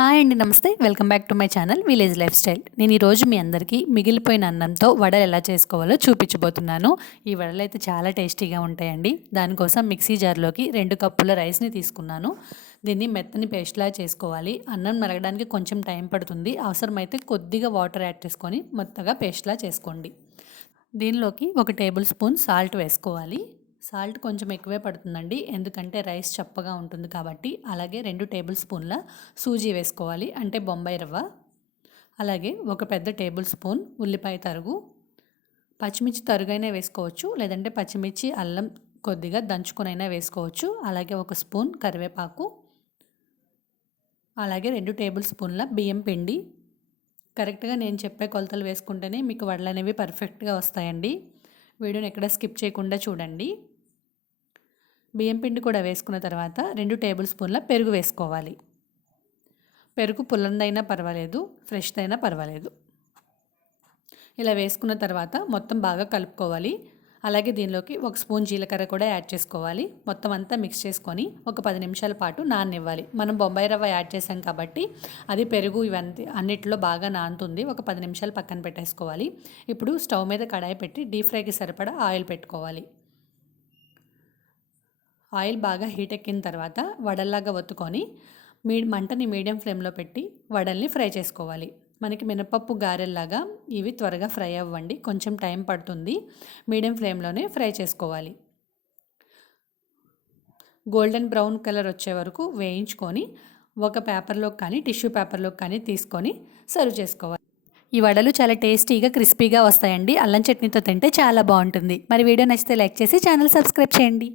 Hi అండి నమస్తే. Welcome back to my channel village lifestyle. నేను ఈరోజు మీ అందరికీ మిగిలిపోయిన అన్నంతో వడలు ఎలా చేసుకోవాలో చూపించబోతున్నాను. ఈ వడలు అయితే చాలా టేస్టీగా ఉంటాయండి. దానికోసం మిక్సీ జార్లోకి రెండు కప్పుల రైస్ని తీసుకున్నాను. దీన్ని మెత్తని పేస్ట్లా చేసుకోవాలి. అన్నం మరగడానికి కొంచెం టైం పడుతుంది. అవసరమైతే కొద్దిగా వాటర్ యాడ్ చేసుకొని మొత్తగా పేస్ట్లా చేసుకోండి. దీనిలోకి ఒక టేబుల్ స్పూన్ సాల్ట్ వేసుకోవాలి. సాల్ట్ కొంచెం ఎక్కువే పడుతుందండి. ఎందుకంటే రైస్ చప్పగా ఉంటుంది కాబట్టి అలాగే రెండు టేబుల్ స్పూన్ల సూజీ వేసుకోవాలి. అంటే బొంబాయి రవ్వ అలాగే ఒక పెద్ద టేబుల్ స్పూన్ ఉల్లిపాయ తరుగు పచ్చిమిర్చి తరుగైనా వేసుకోవచ్చు లేదంటే పచ్చిమిర్చి అల్లం కొద్దిగా దంచుకొనైనా వేసుకోవచ్చు అలాగే ఒక స్పూన్ కరివేపాకు అలాగే రెండు టేబుల్ స్పూన్ల బియ్యం పిండి. కరెక్ట్గా నేను చెప్పే కొలతలు వేసుకుంటేనే మీకు వడలు అనేవి పర్ఫెక్ట్గా వస్తాయండి. వీడియోని ఎక్కడ స్కిప్ చేయకుండా చూడండి. బియ్యం పిండి కూడా వేసుకున్న తర్వాత రెండు టేబుల్ స్పూన్ల పెరుగు వేసుకోవాలి. పెరుగు పుల్లందైనా పర్వాలేదు ఫ్రెష్దైనా పర్వాలేదు. ఇలా వేసుకున్న తర్వాత మొత్తం బాగా కలుపుకోవాలి. అలాగే దీనిలోకి ఒక స్పూన్ జీలకర్ర కూడా యాడ్ చేసుకోవాలి. మొత్తం అంతా మిక్స్ చేసుకొని ఒక పది నిమిషాల పాటు నాననివ్వాలి. మనం బొంబాయి రవ్వ యాడ్ చేసాం కాబట్టి అది పెరుగు ఇవన్నీ అన్నిటిలో బాగా నానుతుంది. ఒక పది నిమిషాలు పక్కన పెట్టేసుకోవాలి. ఇప్పుడు స్టవ్ మీద కడాయి పెట్టి డీప్ ఫ్రైకి సరిపడా ఆయిల్ పెట్టుకోవాలి. ఆయిల్ బాగా హీట్ ఎక్కిన తర్వాత వడల్లాగా ఒత్తుకొని మీ మంటని మీడియం ఫ్లేమ్లో పెట్టి వడల్ని ఫ్రై చేసుకోవాలి. మనకి మినపప్పు గారెల్లాగా ఇవి త్వరగా ఫ్రై అవ్వండి. కొంచెం టైం పడుతుంది. మీడియం ఫ్లేమ్లోనే ఫ్రై చేసుకోవాలి. గోల్డెన్ బ్రౌన్ కలర్ వచ్చే వరకు వేయించుకొని ఒక పేపర్లోకి కానీ టిష్యూ పేపర్లోకి కానీ తీసుకొని సర్వ్ చేసుకోవాలి. ఈ వడలు చాలా టేస్టీగా క్రిస్పీగా వస్తాయండి. అల్లం చట్నీతో తింటే చాలా బాగుంటుంది. మరి వీడియో నచ్చితే లైక్ చేసి ఛానల్ సబ్స్క్రైబ్ చేయండి.